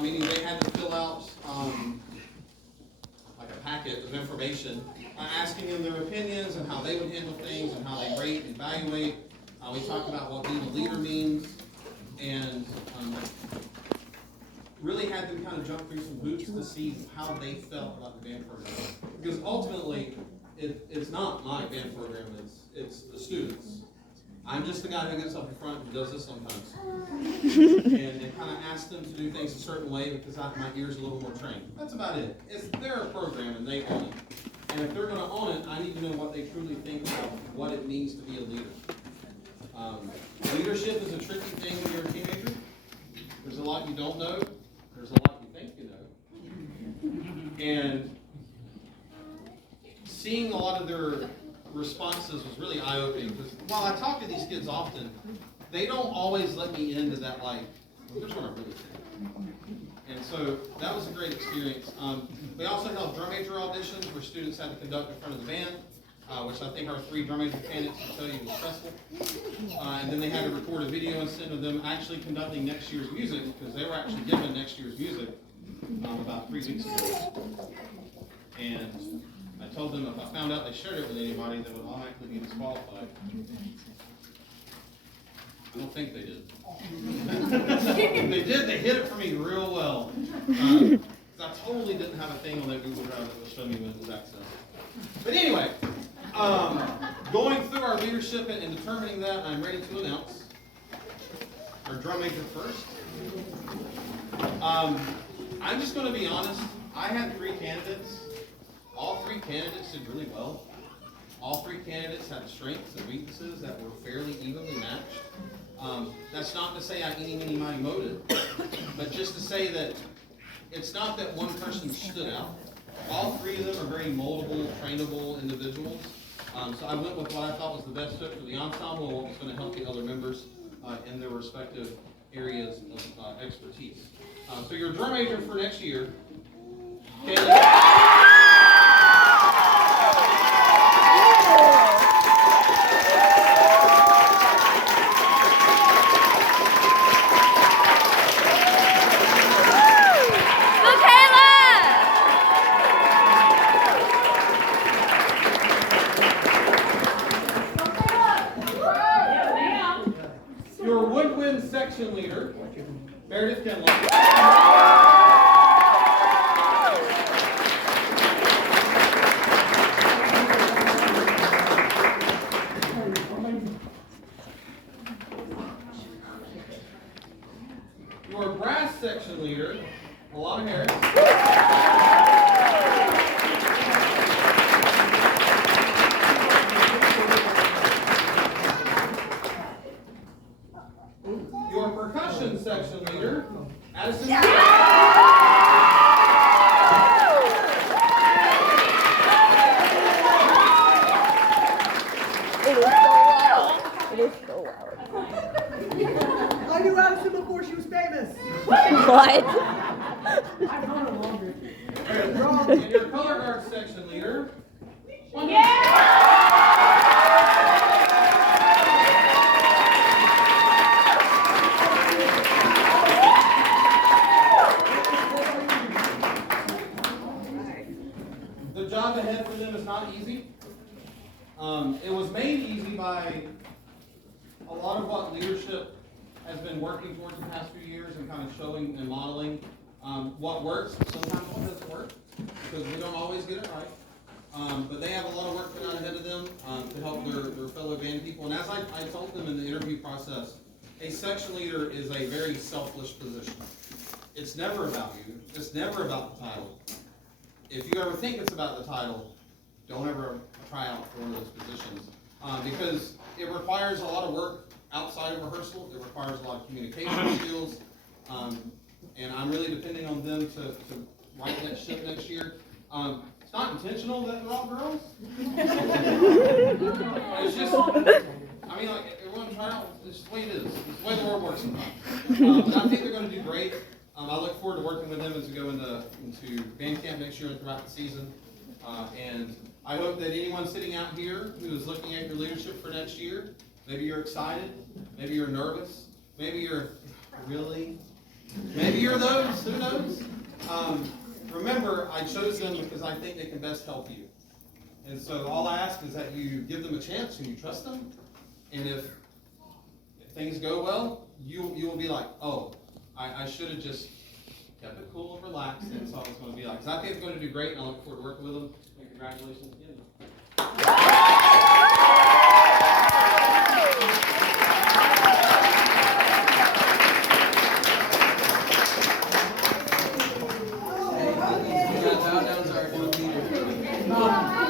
meaning they had to fill out like a packet of information, asking them their opinions and how they would handle things and how they rate and evaluate. We talked about what being a leader means, and really had them kind of jump through some hoops to see how they felt about the band program. Because ultimately, it's not my band program, it's the students. I'm just the guy who gets up in front and does this sometimes. and kind of ask them to do things a certain way because my ear's a little more trained. That's about it. It's their program and they own it. And if they're going to own it, I need to know what they truly think about what it means to be a leader. Leadership is a tricky thing when you're a teenager. There's a lot you don't know. There's a lot you think you know. And seeing a lot of their responses was really eye-opening because while I talk to these kids often, they don't always let me into that, like, well, here's what I really think. And so that was a great experience. We also held drum major auditions where students had to conduct in front of the band, which I think our 3 drum major candidates will tell you was stressful. And then they had to record a video and send to them actually conducting next year's music because they were actually given next year's music about 3 weeks ago. And I told them if I found out they shared it with anybody, they would automatically be disqualified. I don't think they did. If they did, they hid it for me real well. Because I totally didn't have a thing on that Google Drive that would show me when it was accessed. But anyway, going through our leadership and determining that, I'm ready to announce our drum major first. I'm just going to be honest. I had 3 candidates. All 3 candidates did really well. All 3 candidates had strengths and weaknesses that were fairly evenly matched. That's not to say I eeny, meeny, miny, mowed it, but just to say that it's not that one person stood out. All 3 of them are very moldable, trainable individuals. So I went with what I thought was the best fit for the ensemble and what was going to help the other members in their respective areas of expertise. So your drum major for next year, your woodwind section leader, Meredith Kenlock. Your brass section leader, Alana Harris. Your percussion section leader, Addison. It is so loud. I knew Addison before she was famous. What? And your color guard section leader. The job ahead for them is not easy. It was made easy by a lot of what leadership has been working towards the past few years and kind of showing and modeling what works, sometimes what doesn't work, because we don't always get it right. But they have a lot of work put out ahead of them to help their fellow band people. And as I told them in the interview process, a section leader is a very selfless position. It's never about you. It's never about the title. If you ever think it's about the title, don't ever try out for one of those positions because it requires a lot of work outside of rehearsal. It requires a lot of communication skills, and I'm really depending on them to right that ship next year. It's not intentional that they're all girls. It's just, I mean, like, everyone try out. It's just the way it is. It's the way the world works sometimes. But I think they're going to do great. I look forward to working with them as we go into band camp next year and throughout the season. And I hope that anyone sitting out here who is looking at your leadership for next year, maybe you're excited, maybe you're nervous, maybe you're really, maybe you're hear those? Who knows? Remember, I chose them because I think they can best help you. And so all I ask is that you give them a chance and you trust them. And if things go well, you will be like, oh, I should have just kept it cool and relaxed, and that's all it's going to be like. Because I think it's going to do great, and I look forward to working with them. And congratulations again. Bow downs are doing leader.